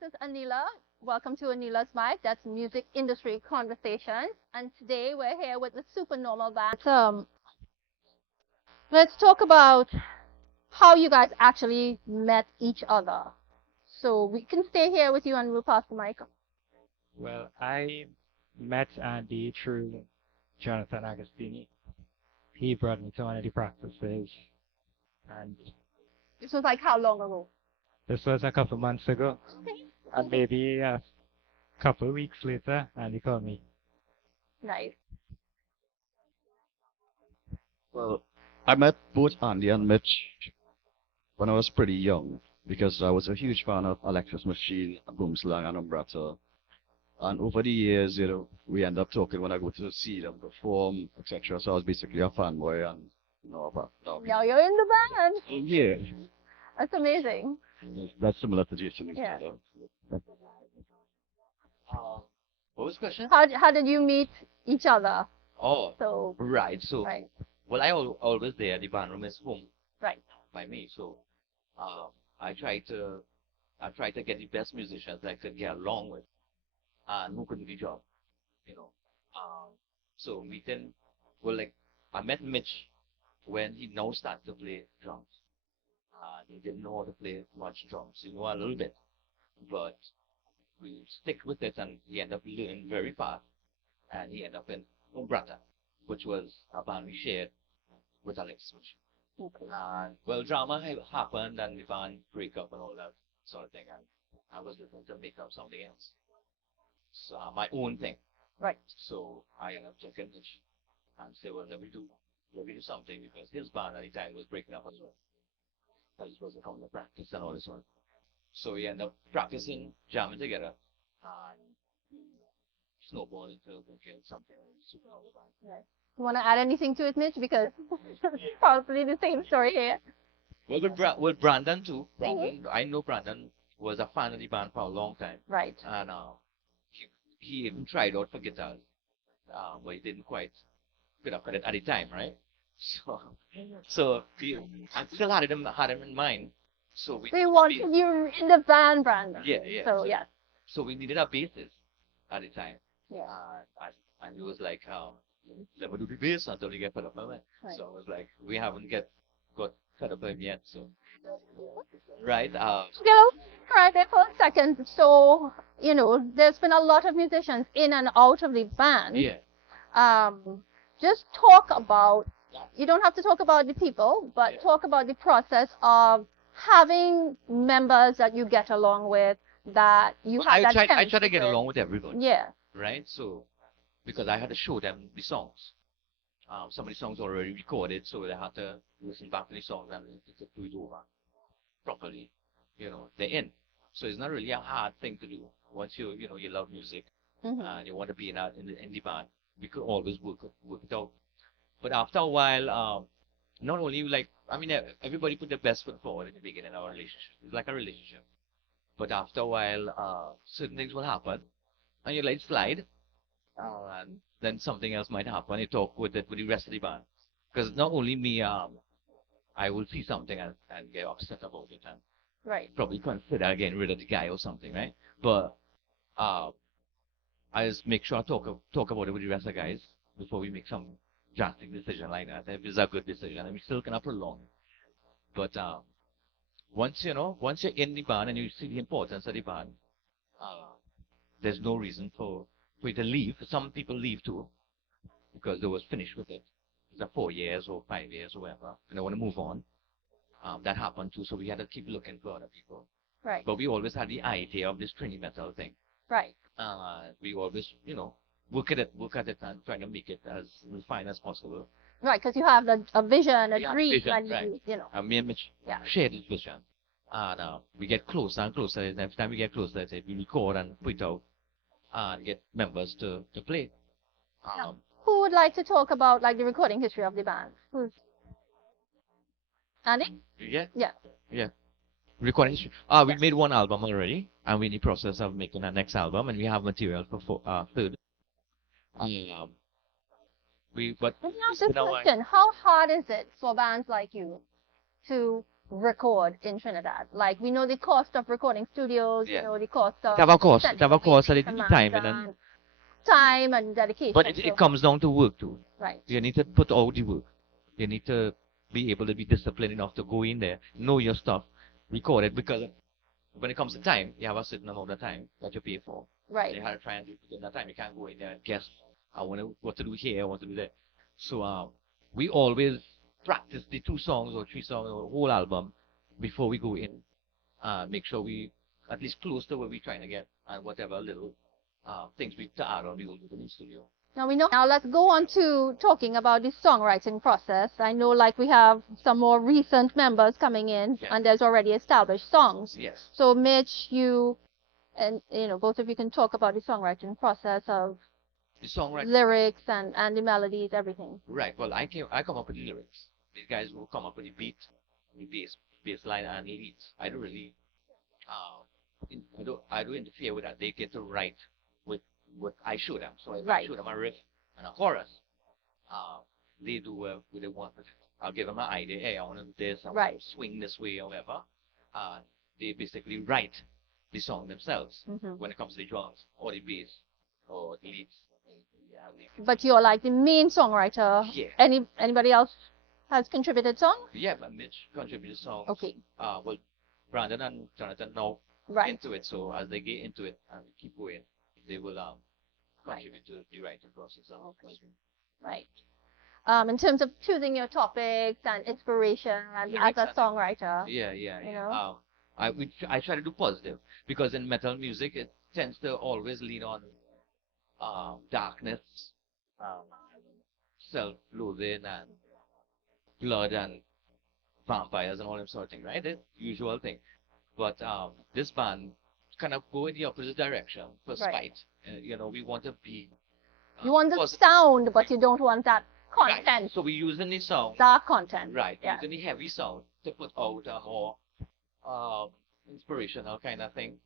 this is Aneela. Welcome to Aneela's Mic. That's Music Industry Conversations. And today we're here with the Supernormal Band. Let's talk about how you guys actually met each other. So we can stay here with you and we'll pass the mic. Well, I met Andy through Jonathan Agostini. He brought me to one of the practices, and This was like how long ago? this was a couple months ago. Okay. And maybe a couple weeks later, Andy called me. Nice. Well, I met both Andy and Mitch when I was pretty young because I was a huge fan of Alexis Machine, Boomslang, and Umbrata. And over the years, we end up talking when I go to see them perform, etc. So I was basically a fanboy, and about now. Now you're in the band. Yeah, That's amazing. that's similar to Jason. Yeah. What was the question? How did you meet each other? Oh, So, right. So, right, well, always there. The band room is home right. by me. So, I try to get the best musicians I could get along with, and who could do the job, you know. So we then, well, like I met Mitch when he now started to play drums. He didn't know how to play much drums. He knew a little bit, but we stick with it, and he ended up learning very fast. And he ended up in Umbrata, which was a band we shared with Alex Smith. Okay. And well, drama happened, and the band break up and all that sort of thing. And I was looking to make up something else, so my own thing. Right. So I ended up taking Mitch and say, well, let me do something, because his band at the time was breaking up as well. I was supposed to come to practice and all this one. So we ended up practicing, jamming together, and snowballed into making something super band. Right. You want to add anything to it, Mitch? Because it's probably the same story here. Well, with Brandon too. I know Brandon was a fan of the band for a long time, Right. and he even tried out for guitars, but he didn't quite fit up at it at the time, right? So I still had him in mind. So They wanted you in the band, Brandon. Yeah, yeah. So, yes. So we needed a bassist at the time. Yeah. And he was like, let me do the bass until you get fed up my mind. Right. So I was like, we haven't got fed up by him yet. So, right. Right there for a second. So, there's been a lot of musicians in and out of the band. Yeah. Just talk about, you don't have to talk about the people, but talk about the process of having members that you get along with, that you have that I try chemistry to get with. along with everyone. Yeah. Right. So, because I had to show them the songs. Some of the songs already recorded, so they had to listen back to the songs and to do it over properly. They're in. So it's not really a hard thing to do. Once you love music, and you want to be in the band, we could always work it out. But after a while, not only everybody put their best foot forward in the beginning of our relationship. It's like a relationship. But after a while, certain things will happen, and you let it slide, and then something else might happen. You talk with the rest of the band, because not only me, I will see something and get upset about it, and Right. probably consider getting rid of the guy or something, right? But I just make sure I talk about it with the rest of the guys before we make some drastic decision like that. If it's a good decision, and we still cannot prolong. But once you're in the band and you see the importance of the band, there's no reason for you to leave. Some people leave too because they was finished with it. It's 4 years or 5 years or whatever, and they want to move on. That happened too, so we had to keep looking for other people. Right. But we always had the idea of this Trini-Metal thing. Right. We always, work at it and try to make it as fine as possible. Right, because you have a vision, a We have dream, vision, and right. Me and Mitch Yeah. share this vision. And we get closer and closer. And every time we get closer, we record and put out and get members to play. Who would like to talk about the recording history of the band? Who's Andy? Yeah. Yeah. Yeah. Recording history. We made one album already, and we're in the process of making our next album, and we have material for third. Let me ask You this question. How hard is it for bands like you to record in Trinidad? Like, we know the cost of recording studios, Yeah. we know the cost of It have a cost. sending It have a cost, and it everything need to time, master and and time and dedication. but it comes down to work too. Right. You need to put out the work. You need to be able to be disciplined enough to go in there, know your stuff, record it, because when it comes to time, you have a certain amount of time that you pay for. Right. You have to try and do it within that time. You can't go in there and guess, what to do here, I want to do there. So we always practice the 2 songs or 3 songs or whole album before we go in. Make sure we at least close to what we're trying to get, and whatever little things we to add on, we will do in the studio. Now we know. Now let's go on to talking about the songwriting process. I know, like, we have some more recent members coming in, Yeah. and there's already established songs. Yes. So Mitch, you and both of you can talk about the songwriting process of The songwriting. lyrics and the melodies, everything. Right. Well, I come up with the lyrics. These guys will come up with the beat, the bass line, and the leads. I don't really, I don't interfere with that. They get to write with what I show them. So if I Right. show them a riff and a chorus, they do what they want with it. I'll give them an idea. Hey, I want to do this. I want Right. to swing this way or whatever. They basically write the song themselves Mhm. when it comes to the drums or the bass or the leads. Yeah, But you're like the main songwriter. Yeah. Anybody else has contributed songs? Yeah, but Mitch contributed songs. Okay. Well, Brandon and Jonathan now Right. into it, so as they get into it and keep going, they will contribute to the writing process. Okay. Right. In terms of choosing your topics and inspiration and Lyrics as a and- songwriter. Yeah. You know? I try to do positive, because in metal music it tends to always lean on darkness, self-loathing, and blood and vampires and all them sort of thing, right? The usual thing. But this band kind of go in the opposite direction for Right. spite. We want to be. You want the positive. sound, but you don't want that Right. content, So we're using the sound, dark content. right? Yeah. Using the heavy sound to put out a more inspirational kind of thing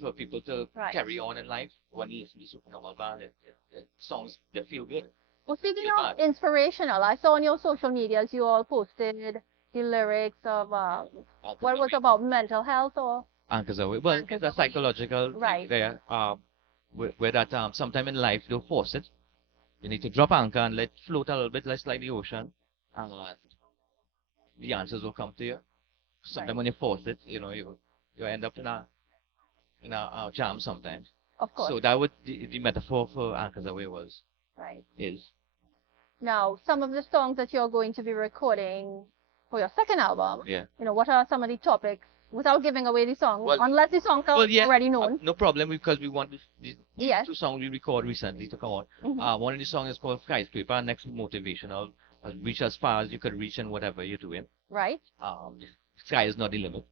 for people to Right. carry on in life. When you listen to Supernormal Band, it songs that feel good. Well, speaking Feel of bad. inspirational, I saw on your social medias you all posted the lyrics of what was about mental health or Anchors away. Well, Anchors the away. psychological Right. thing there. Where that sometime in life don't force it. You need to drop anchor and let it float a little bit, less like the ocean, and the answers will come to you. Sometimes Right. when you force it, you end up in a jam sometimes. of course. So that would the metaphor for Anchors Away Right. is Now, some of the songs that you're going to be recording for your second album, yeah. what are some of the topics without giving away the songs, Well- unless the songs are Well, yeah, already known? no problem, because we want these Yes. 2 songs we recorded recently to come out. Mhm. One of the songs is called Skyscraper, next motivational, reach as far as you could reach in whatever you're doing. Right. Sky is not the limit.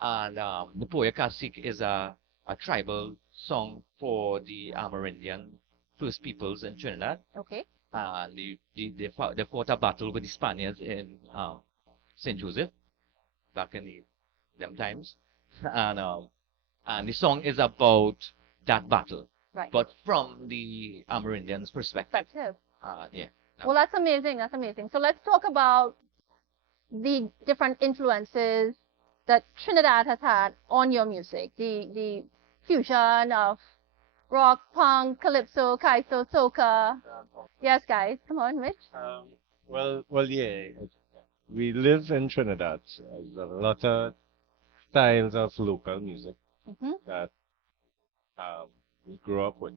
And the Poya Kasik is a tribal song for the Amerindian First Peoples in Trinidad. Okay. They fought a battle with the Spaniards in St. Joseph back in them times. And the song is about that battle, Right. but from the Amerindians' perspective. Perspective. Yeah. Well, that's amazing. That's amazing. So let's talk about the different influences that Trinidad has had on your music. The fusion of rock, punk, calypso, kaiso, soca. Yes, guys. Come on, Mitch. Well, yeah. We live in Trinidad. So there's a lot of styles of local music Hmm. that we grew up with.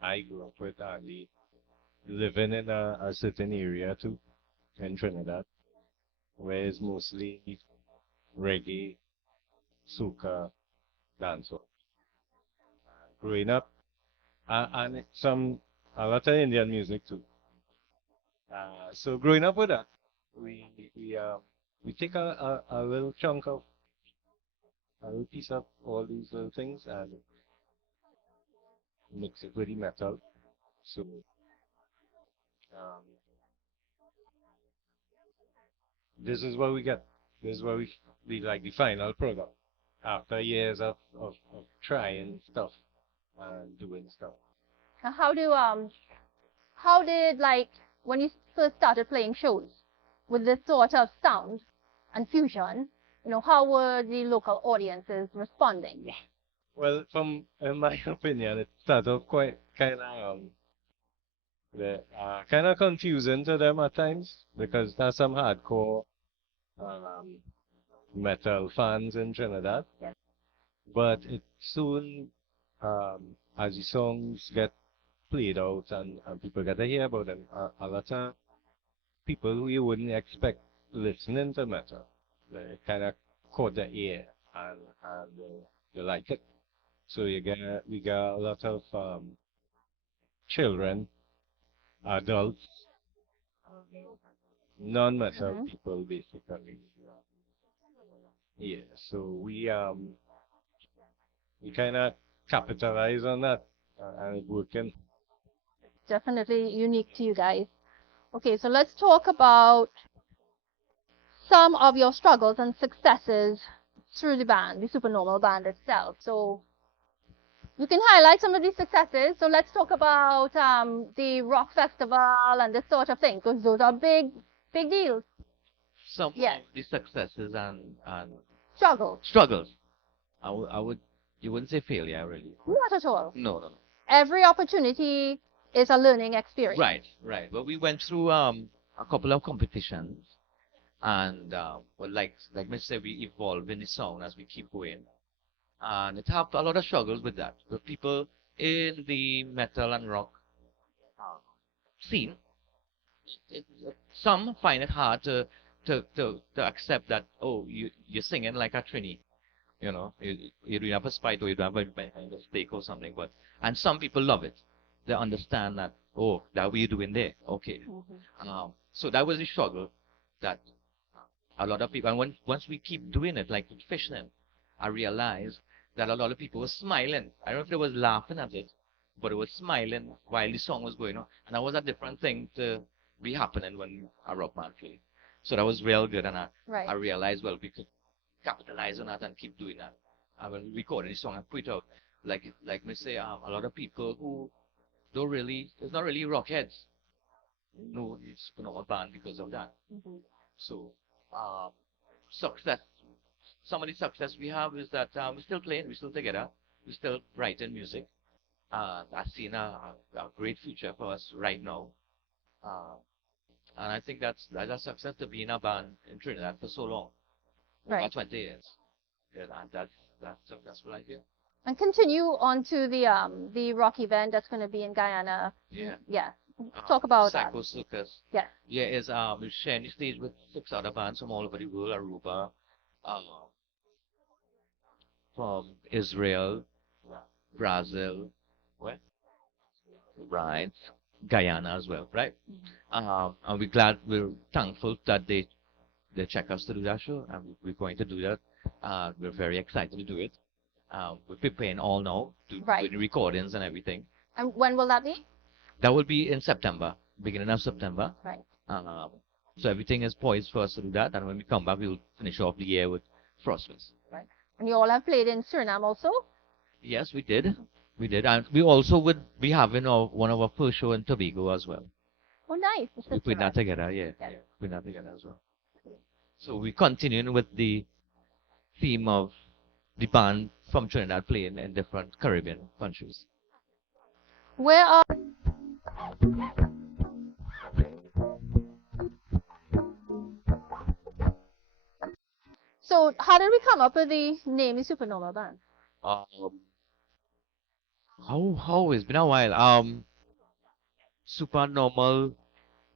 I grew up with Andy living in a certain area too in Trinidad, where it's mostly reggae, soca, dancehall. Growing up, and a lot of Indian music too. So growing up with that, we take a little chunk of a little piece of all these little things and mix it with the metal. So this is what we get. This is what we like the final product after years of trying stuff and doing stuff. Now, how did, like, when you first started playing shows with this sort of sound, and fusion, how were the local audiences responding? Well, in my opinion, it started off quite kind of confusing to them at times because there's some hardcore um, metal fans in Trinidad. Yes. But it soon, as the songs get played out and people get to hear about them, a lot of people who you wouldn't expect listening to metal, they kind of caught the ear and they like it. So we get a lot of children, adults, non-metal Mhm. people basically. Yeah, so we kind of capitalize on that and it's working. Definitely unique to you guys. Okay, so let's talk about some of your struggles and successes through the band, the Supernormal Band itself. So you can highlight some of these successes. So let's talk about the rock festival and this sort of thing, because those are big deals. Some Yes. of the successes and Struggles. struggles. I would, you wouldn't say failure really. Not at all. No, no, no. Every opportunity is a learning experience. Right, right. Well, we went through a couple of competitions, and well, like Mitch said, we evolve in the sound as we keep going, and it had a lot of struggles with that. With people in the metal and rock scene, some find it hard to accept that, oh, you're singing like a Trini, you don't have a spite or you don't have a mistake or something, and some people love it. They understand that, oh, that what you doing there, okay. So that was a struggle that a lot of people, and once we keep doing it, like with fishing, I realized that a lot of people were smiling. I don't know if they was laughing at it, but it was smiling while the song was going on, and that was a different thing to be happening when a rock band played. So that was real good, and Right. I realized, well, we could capitalize on that and keep doing that. I will record this song and put it out. Like me say, a lot of people who don't really, it's not really rockheads. No, it's Supernormal Band because of that. So, success. Some of the success we have is that we're still playing, we're still together, we're still writing music. I've seen a great future for us right now. And I think that's a success to be in a band in Trinidad for so long. Right. About 20 years. Yeah, and that's successful idea. And continue on to the rock event that's going to be in Guyana. Yeah. Yeah. Talk about that. Psycho Circus. Yes. Yeah, we're sharing the stage with 6 other bands from all over the world, Aruba, from Israel, Brazil, where? Right, Guyana as well, right? And we're thankful that they check us to do that show, and we're going to do that. We're very excited to do it. We're preparing all now to Right. do the recordings and everything. And when will that be? That will be in September, beginning of September. Right. So everything is poised for us to do that, and when we come back, we'll finish off the year with Frostfest. Right. And you all have played in Suriname also? Yes, we did. We did, and we also would be having one of our first show in Tobago as well. Oh, nice. The We put that sister together, yeah. Yes. Yeah, put that together as well. So we're continuing with the theme of the band from Trinidad playing in different Caribbean countries. Where are So how did we come up with the name the Supernormal Band? How it's been a while. Supernormal.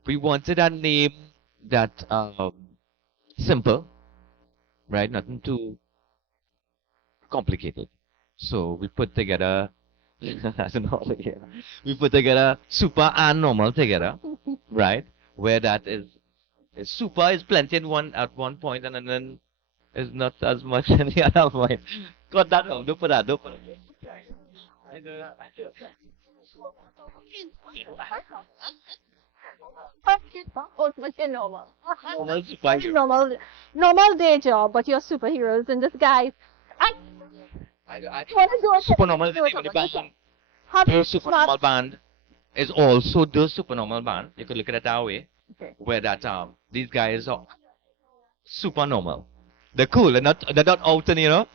We wanted a name that simple, right? Nothing too complicated. So we put together. I don't know, yeah. We put together super and normal together, right? Where that is super is plenty at one point, and then is not as much at the other point. Got that wrong. Don't put that. Don't put it. Oh, but you're normal. Normal superhero. Normal day job, but you're superheroes in disguise. I Want to do a Supernormal is the do a name of the competition. band. How The big Supernormal Band is also the Supernormal Band. You could look at it that way. Okay. Where that these guys are Supernormal. They're cool. They're not out and, you know.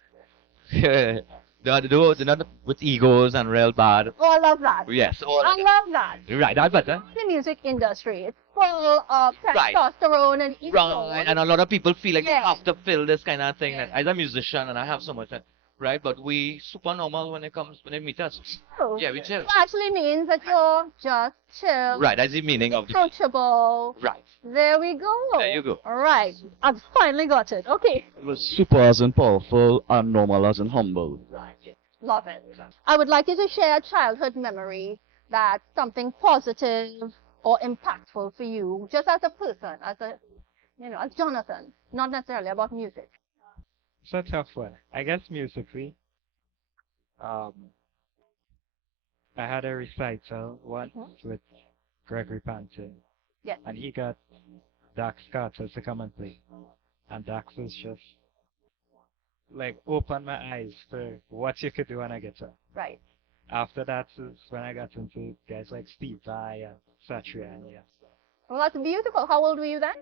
They're not with egos and real bad. Oh, I love that. Yes. All I love that. right. That better. The music industry, it's full of Right. testosterone and ego. Right. And a lot of people feel like Yeah. you have to fill this kind of thing. Yeah. And as a musician, and I have so much, right? But we super normal when they meet us. Oh. Yeah, we chill. It actually means that you're just chill, Right. That's the meaning of the. approachable. Right. There we go. There you go. All right. I've finally got it. Okay. It was super as in powerful and normal as in humble. Right. Yeah. Love it. I would like you to share a childhood memory that's something positive or impactful for you, just as a person, as Jonathan, not necessarily about music. It's a tough one. I guess musically, I had a recital once with Gregory Panton, Yes. and he got Dax Carter to come and play. And Dax was just like opened my eyes to what you could do on a guitar. Right. After that is when I got into guys like Steve Vai and Satriani and stuff. Well, that's beautiful. How old were you then?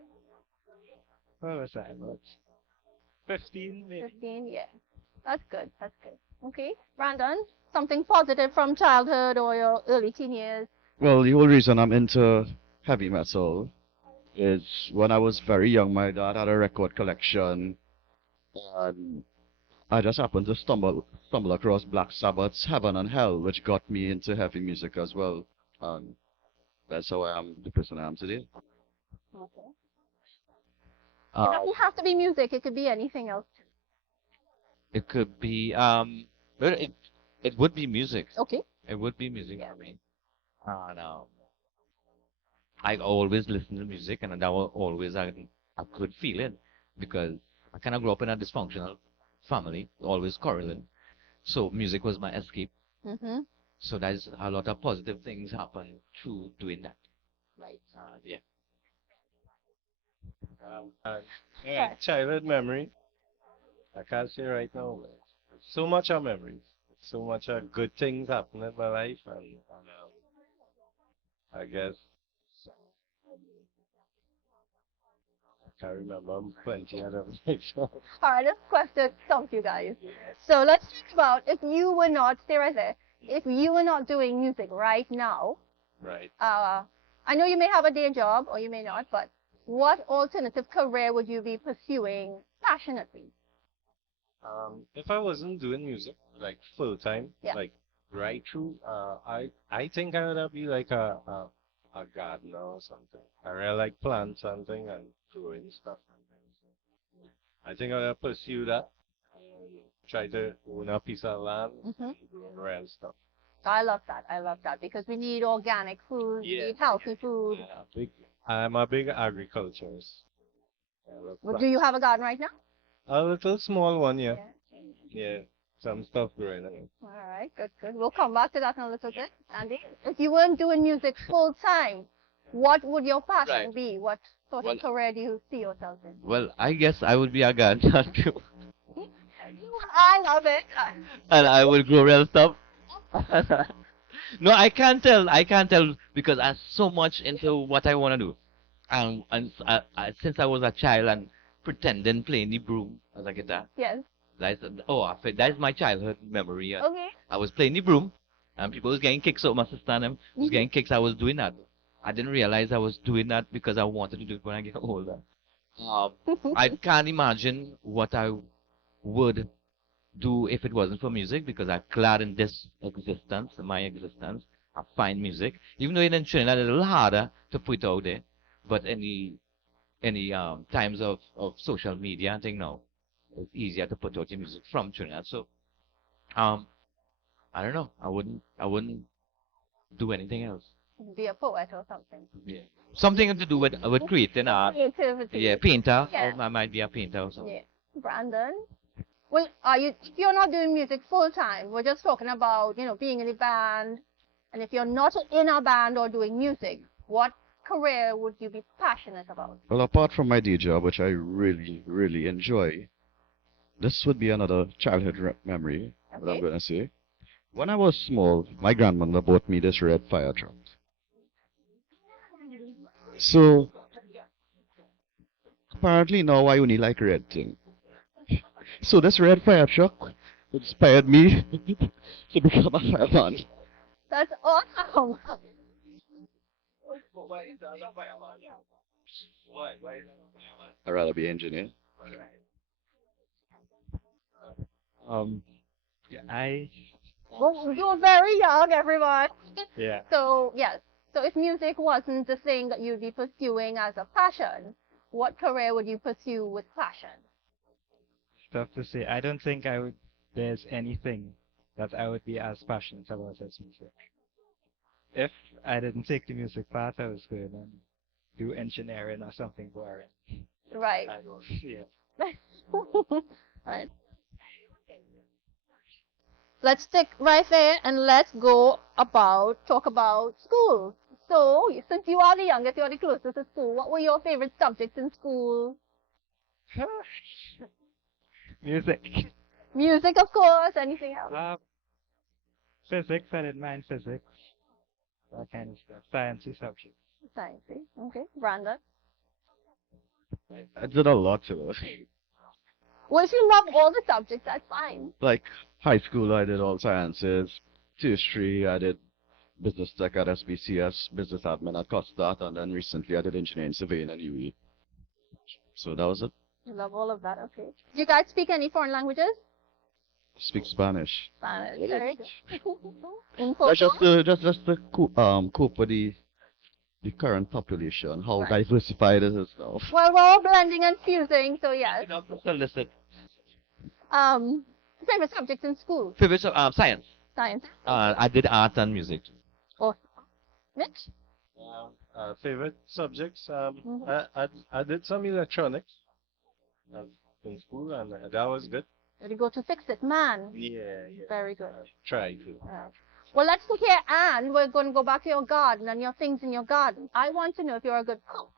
What was I? About 15 maybe? 15, yeah. That's good. That's good. Okay. Brandon, something positive from childhood or your early teen years? Well, the whole reason I'm into heavy metal is when I was very young, my dad had a record collection, and I just happened to stumble across Black Sabbath's Heaven and Hell, which got me into heavy music as well. And that's how I am the person I am today. Okay. It Uh, doesn't have to be music. It could be anything else. it could be but it would be music. Okay. It would be music Yeah. for me. And I always listen to music, and that was always a good feeling because I kind of grew up in a dysfunctional family, always quarreling. So music was my escape. Mm-hmm. So there's a lot of positive things happen through doing that. Right. Yeah. Yeah, childhood memory. I can't say right now, but so much of memories. So much of good things happen in my life, and I guess I can't remember plenty of them. All right, this question stumps you guys. So let's talk about if you were not, stay right there, if you were not doing music right now, Right. I know you may have a day job or you may not, but what alternative career would you be pursuing passionately? If I wasn't doing music like full time, Yeah. like right through, I think I would be like a gardener or something. I really like plants something and growing stuff. I think I would pursue that. Try to own a piece of land, Mm-hmm. grow real stuff. I love that. I love that because we need organic food, we need healthy food. Yeah, I'm a big agriculturist. I love Well, do plants. you have a garden right now? A little small one, yeah. Yeah, some stuff growing on it. All right, good, good. We'll come back to that in a little bit. Andy, if you weren't doing music full time, what would your passion Right. be? What sort Well- of career do you see yourself in? Well, I guess I would be a gardener too, I love it. and I would grow real stuff. No, I can't tell. I can't tell because I'm so much into what I want to do, and since I was a child and pretending playing the broom as a guitar. Yes. That's my childhood memory. Okay. I was playing the broom, and people was getting kicks out. My sister and them was getting kicks. I was doing that. I didn't realize I was doing that because I wanted to do it when I get older. I can't imagine what I would do if it wasn't for music because I'm glad in this existence, my existence. I find music, even though in Trinidad it's a little harder to put out there. But any times of social media and thing now, it's easier to put out your music from Trinidad. So, I don't know. I wouldn't do anything else. Be a poet or something. Yeah. Something to do with creating art. Creativity. Yeah, painter. Yeah. Or I might be a painter or something. Yeah. Brandon? Well, if you're not doing music full time, we're just talking about, being in a band. And if you're not in a band or doing music, what career would you be passionate about? Well, apart from my day job, which I really, really enjoy, this would be another childhood memory that Okay. I'm going to say. When I was small, my grandmother bought me this red fire truck. So, apparently now I only like red thing. So this red fire truck inspired me to become a fireman. That's awesome. I'd rather be engineer. Yeah, I Well, you're very young, everyone. yeah. So, yes. So if music wasn't the thing that you'd be pursuing as a passion, what career would you pursue with passion? Tough to say. I don't think there's anything that I would be as passionate about as music. If I didn't take the music path, I was going to do engineering or something boring. Right. Yeah. Right. Let's stick right there and let's talk about school. So, since you are the youngest, you're the closest to school, what were your favorite subjects in school? Music. Music, of course, anything else? Physics, I didn't mind physics. That kind of stuff. Sciencey subjects. Science. Okay. Brandon? I did a lot to it. Well, if you love all the subjects, that's fine. Like high school, I did all sciences. Tertiary, I did business tech at SBCS, business admin at Costa, and then recently I did engineering surveying at UE. So that was it. You love all of that, okay. Do you guys speak any foreign languages? Speak Spanish. Spanish, very good. Un That's poco? just to cope with the current population, how Right. diversified it is now. Well, we're all blending and fusing, so yes. So listen, Favorite subjects in school? favorite science. Science. I did art and music. Awesome. Mitch? Favorite subjects? Mhm. I did some electronics in school, and that was good. Ready to go to fix it, man. Yeah. Very good. Try to. Alright. Well, let's look here, and we're going to go back to your garden and your things in your garden. I want to know if you're a good cook.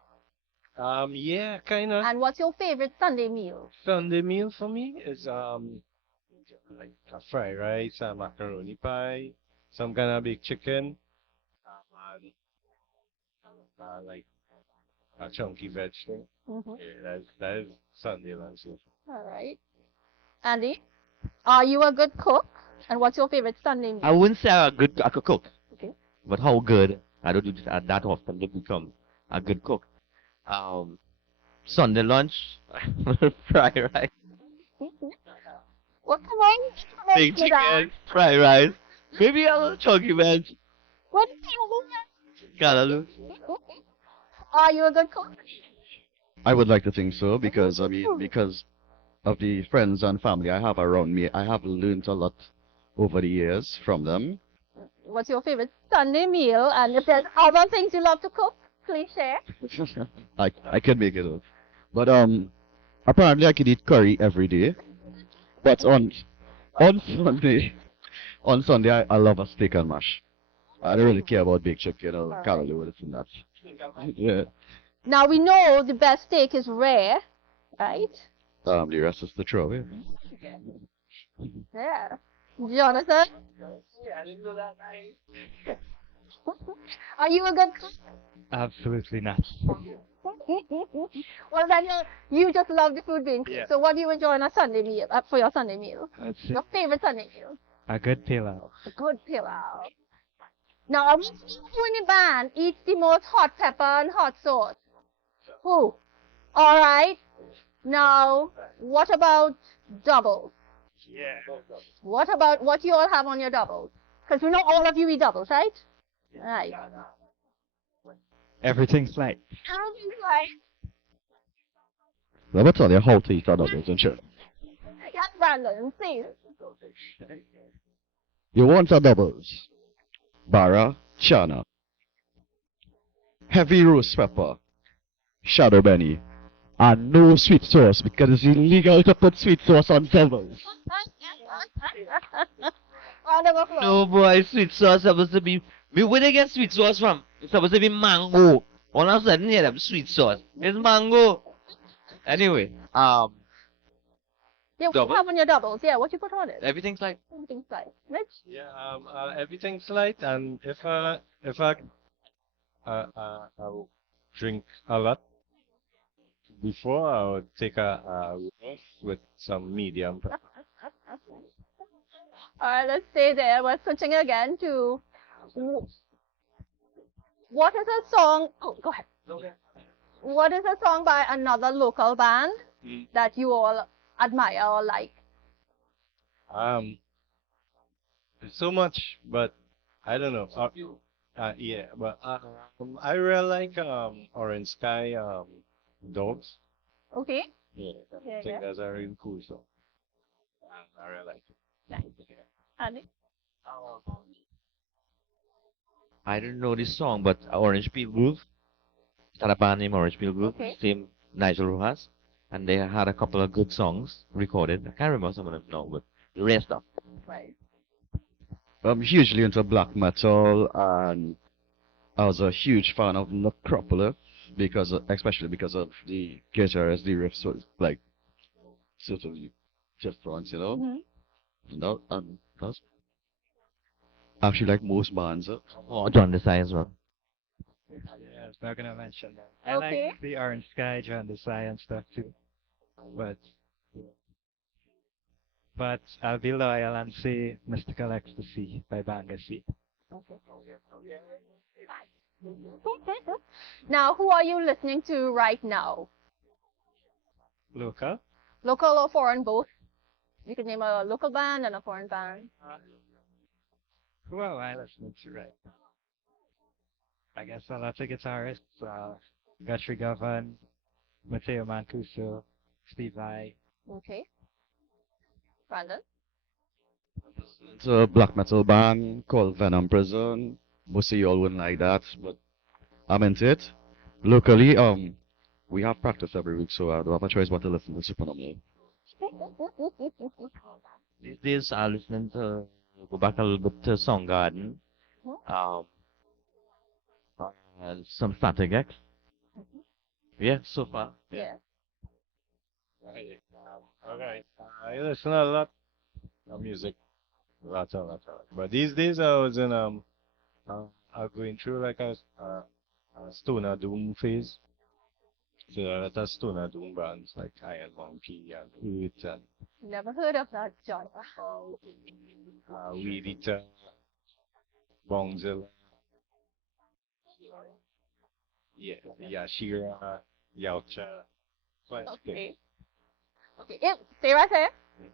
Yeah, kind of. And what's your favorite Sunday meal? Sunday meal for me is like a fried rice, a macaroni pie, some kind of baked chicken, and like a chunky veg thing. Mm-hmm. Yeah, that is Sunday lunch. All right. Andy, are you a good cook? And what's your favorite Sunday meal? I wouldn't say I could cook. Okay. But how good? I don't do this that often to become a good cook. Sunday lunch, fried rice, Well, come on. baked Let's do that. chicken, fried rice, maybe a little chunky veg. What do you Callaloo. Are you a good cook? I would like to think so because because of the friends and family I have around me, I have learned a lot over the years from them. What's your favorite Sunday meal? And if there's other things you love to cook, please share. I could make it up. But apparently I could eat curry every day. But on Sunday I love a steak and mash. I don't really care about baked chicken or Alright. callaloo this and that. Yeah. Now we know the best steak is rare, right? The rest is the throwaway. Yeah. Jonathan? Are you a good cook? Absolutely not. Well, then you just love the food being cooked. Yeah. So what do you enjoy on a Sunday meal, for your Sunday meal? That's it. Your favorite Sunday meal? A good pilau. A good pilau. Now, I want to see who in the band eats the most hot pepper and hot sauce. Who? All right. Now, what about doubles? Yeah. What you all have on your doubles? Because we know all of you eat doubles, right? Right. Everything's light. Everything's right. Let me tell you how to eat a doubles and shit. Yes, Brandon, please. You want a doubles. Bara, chana. Heavy roast pepper. Shadow Benny. And no sweet sauce because it's illegal to put sweet sauce on doubles. Round of applause. No boy, sweet sauce supposed to be. Where they get sweet sauce from? It's supposed to be mango. All of a sudden, yeah, them sweet sauce. It's mango. Anyway, Yeah, what Double? you have on your doubles? Yeah, what you put on it? everything's like Everything's right. Mitch? Yeah, everything's light, and if I will drink a lot, before I would take a rough with some medium. All right, let's stay there. We're switching again to wh- what is a song? Oh, go ahead. What is a song by another local band that you all admire or like? Um, so much, but I don't know. Yeah, but I really like Orange Sky Dogs. Okay. Yeah, Yeah, I think yeah. that's a really cool song. I really like it. Nice. Andy? I don't know this song, but Orange Peel Groove. It's a band named Orange Peel Groove. Okay. Same Nigel Rojas. And they had a couple of good songs recorded. I can't remember some of them now, but the rest stuff. Right. I'm hugely into black metal, and I was a huge fan of Necropolis especially because of the guitarist, the riffs was like sort of different, you know. Mm-hmm. And that's actually like most bands. Oh, John Desai as well. Yeah, I was not gonna mention that. I Okay. like the Orange Sky, John Desai and stuff too. But I'll be loyal and say Mystical Ecstasy by Banga C. Now, who are you listening to right now? Local? Local or foreign, both? You could name a local band and a foreign band. Who am I listening to right now? I guess a lot of guitarists, Guthrie Govan, Matteo Mancuso, Steve Vai. Okay. Brandon? It's a black metal band called Venom Prison. Most of y'all wouldn't like that, but I'm into it. Locally, we have practice every week, so I don't have a choice but to listen to Supernormal. These days I listen to go back a little bit to Songwriting. Um, and some Static X. Yeah, so far. Yeah. Right. Okay. I listen a lot of music. Lots of lot. But these days I was in I'm going through like a stoner doom phase. So a lot of stoner doom bands like Iron Monkey and Hoot and Never heard of that genre. Weed Eater, Bongzilla, yeah, Yashira, Yaucha. Quite a bit. Okay. Okay. Stay right there.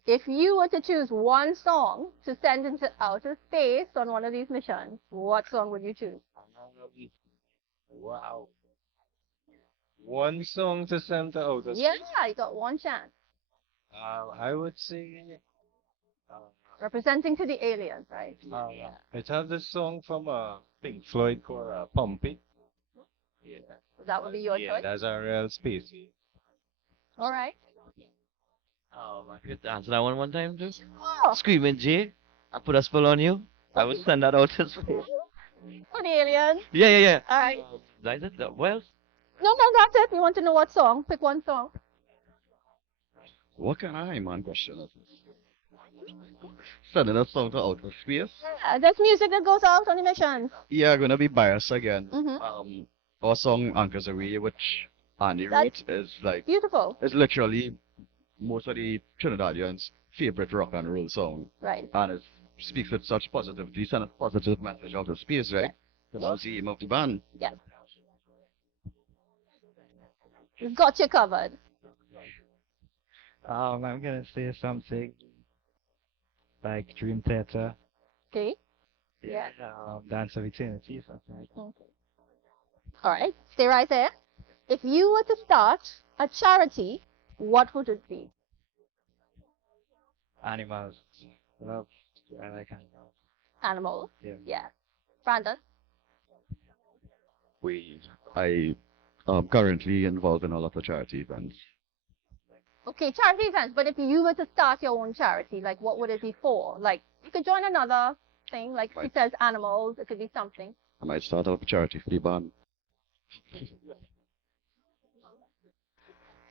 If you were to choose one song to send into outer space on one of these missions, what song would you choose? Wow. One song to send to outer Yeah, space. you got one chance. I would say Representing to the aliens, right? it has this song from Pink Floyd called Pump It. Yeah. That would be your Yeah, choice. that's a real spacey. All right. I could answer that one time too. Oh, Screaming Jay, I put a spell on you. I would send that out to space. for the aliens. Yeah. All right. That is it. Well, No, that's it. We want to know what song. Pick one song. What can I, man, question is sending a song to outer space? Yeah, that's music that goes out on the missions. Yeah, gonna be biased again. Mm-hmm. Our song Anchors Away, which Andy That's wrote, is like beautiful. it's literally most of the Trinidadians' favorite rock and roll song, Right. and it speaks with such positivity, send a positive message out of space, right? So that's the aim of the band. Yes. We've got you covered. I'm gonna say something like Dream Theater. Okay. Yeah. Dance of Eternity, something like that. Okay. All right. Stay right there. If you were to start a charity, what would it be? Animals. Love. I like animals. Animals. Yeah. Yeah. Brandon. I am currently involved in a lot of charity events. Okay, charity events. But if you were to start your own charity, like what would it be for? Like you could join another thing, like he Right. says animals. It could be something. I might start up a charity for the band.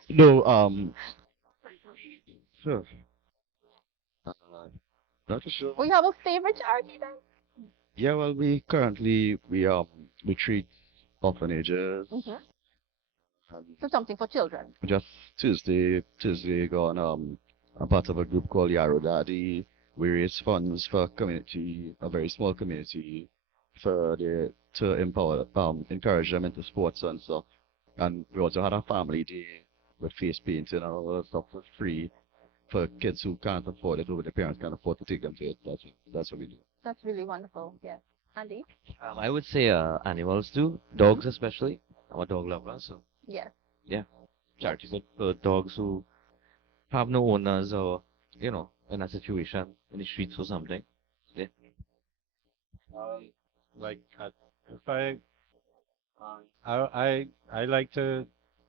No, sure. Uh, not for sure. Or you have a favorite charity then? Yeah, well, we treat orphanages, Mm-hmm. So something for children. Just Tuesday gone, I'm part of a group called Yarrow Daddy. We raise funds for a community, a very small community, to empower, encourage them into sports and stuff. And we also had a family day with face painting and all that stuff for free for kids who can't afford it or their parents can't afford to take them to it. That's what we do. That's really wonderful. Yes. Andy? I would say animals too, dogs especially. I'm a dog lover, so Yes. yeah, charity for dogs who have no owners or in a situation in the streets or something. Yeah. Um, like if I like to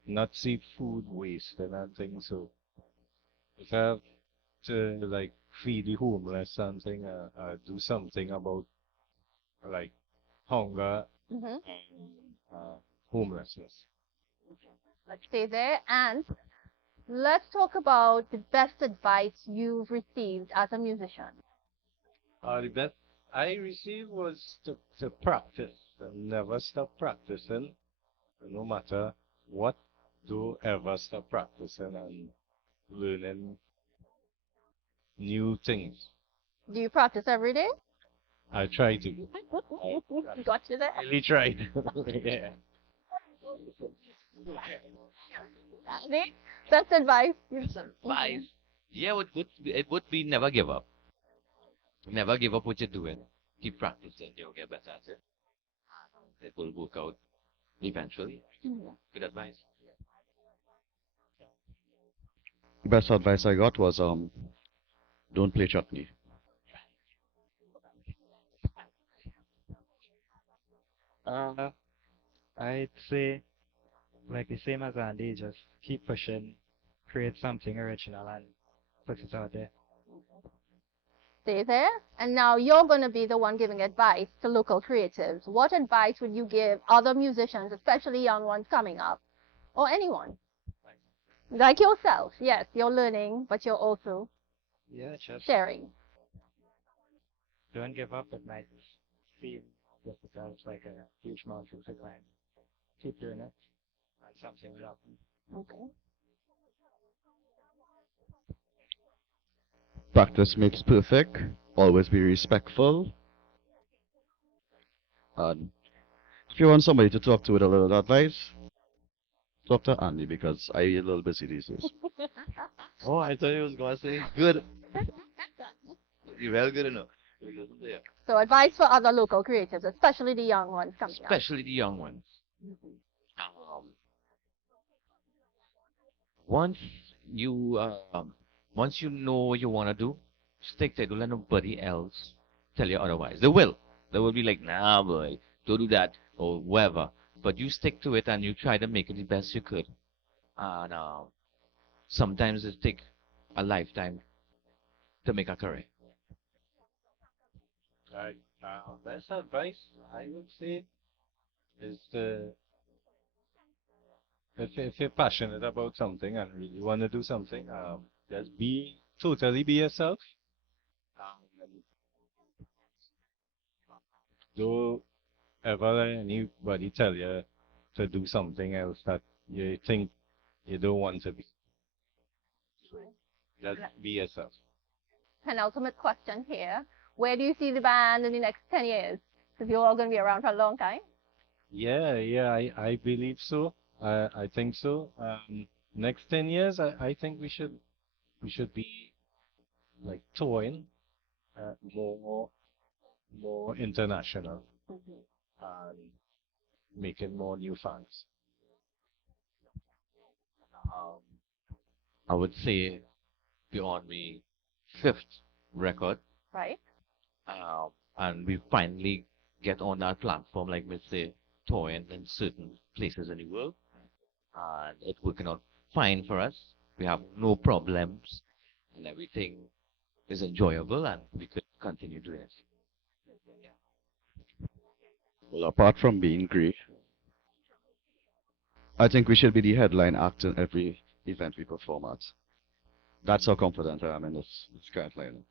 not see food waste and that thing. So if I have to like feed the homeless something, do something about like hunger Mm-hmm. and homelessness. Let's stay there. And let's talk about the best advice you've received as a musician. The best I received was to practice and never stop practicing, no matter what. Do ever stop practicing and learning new things. Do you practice every day? I try to. Got you there. Really tried. Yeah. Andy? Best advice. Advice. Yeah, it would be never give up. Never give up what you're doing. Keep practicing. You'll get better at it. It will work out eventually. Mhm. Good advice. Best advice I got was don't play chutney. Uh, I'd say, like the same as Andy, just keep pushing, create something original and put it out there. Stay there. And now you're going to be the one giving advice to local creatives. What advice would you give other musicians, especially young ones coming up, or anyone? Like yourself. Yes, you're learning, but you're also Yeah, just sharing. don't give up. It might seem difficult, like a huge mountain to climb. Keep doing it, and something will happen. Okay. Practice makes perfect. Always be respectful. And if you want somebody to talk to with a little advice, talk to Andy because I a little busy these days. Oh, I thought you was gonna say good. You're well good enough. Yeah. So advice for other local creatives, especially the young ones coming up. Especially the young ones. Um, once you once you know what you want to do, stick to it. Don't let nobody else tell you otherwise. They will. They will be like, nah, boy, don't do that or whatever. But you stick to it and you try to make it the best you could. And sometimes it take a lifetime to make a career. Right. Best advice I would say is to if you're passionate about something and really want to do something, just be yourself. Um, don't ever let anybody tell you to do something else that you think you don't want to be. Just be yourself. Penultimate question here. Where do you see the band in the next 10 years? Because you're all going to be around for a long time. Yeah, I believe so. I think so. Next 10 years, I think we should be like touring, more international and making more new fans. Um, I would say beyond me fifth record, Right? and we finally get on that platform, like we say, touring in certain places in the world, and it's working out fine for us. We have no problems, and everything is enjoyable, and we could continue doing it. Well, apart from being great, I think we should be the headline act in every event we perform at. That's how confident I am in this current lineup.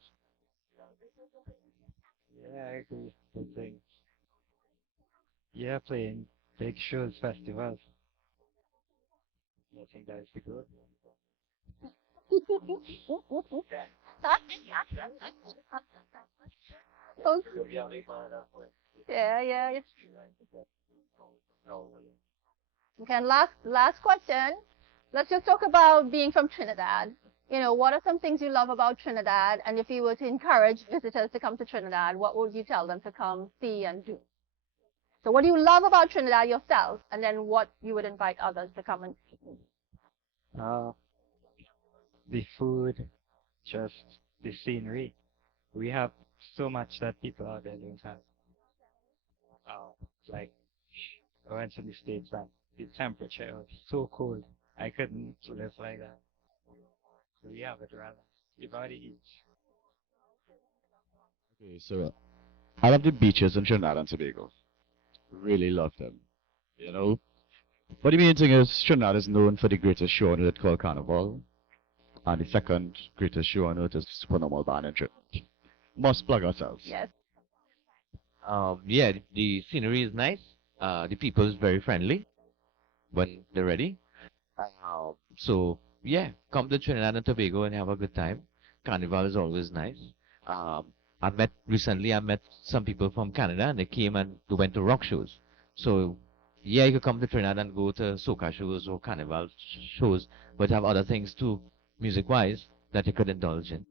Yeah, I agree. Good thing. Yeah, playing big shows, festivals. I think that is the goal. Okay. Yeah, yeah. Okay, and last question. Let's just talk about being from Trinidad. You know, what are some things you love about Trinidad? And if you were to encourage visitors to come to Trinidad, what would you tell them to come see and do? So what do you love about Trinidad yourself? And then what you would invite others to come and see? Uh, the food, just the scenery. We have so much that people out there don't have. Like, I went to the States and the temperature was so cold. I couldn't live like that. So we have it around us. Everybody eats. Okay, so I love the beaches in Trinidad and Tobago. Really love them. You know, but the main thing is Trinidad is known for the greatest show on earth called Carnival, and the second greatest show on earth is Supernormal Band in Trinidad. Must plug ourselves. Yes. Yeah, the scenery is nice. The people is very friendly when they're ready. So yeah, come to Trinidad and Tobago and have a good time. Carnival is always nice. I met some people from Canada and they came and they went to rock shows. So yeah, you could come to Trinidad and go to Soca shows or Carnival shows, but have other things too, music wise, that you could indulge in.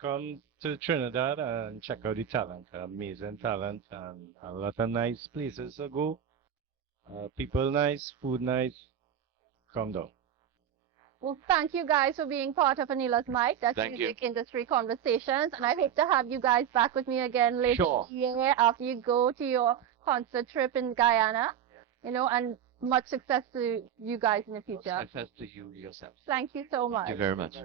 Come to Trinidad and check out the talent. Amazing talent and a lot of nice places to go. People nice, food nice. Come down. Well, thank you guys for being part of Aneela's Mic. That's Thank you. Music Industry Conversations. And I hope to have you guys back with me again later Sure. this year after you go to your concert trip in Guyana. You know, and much success to you guys in the future. Success to you yourself. Thank you so much. Thank you very much.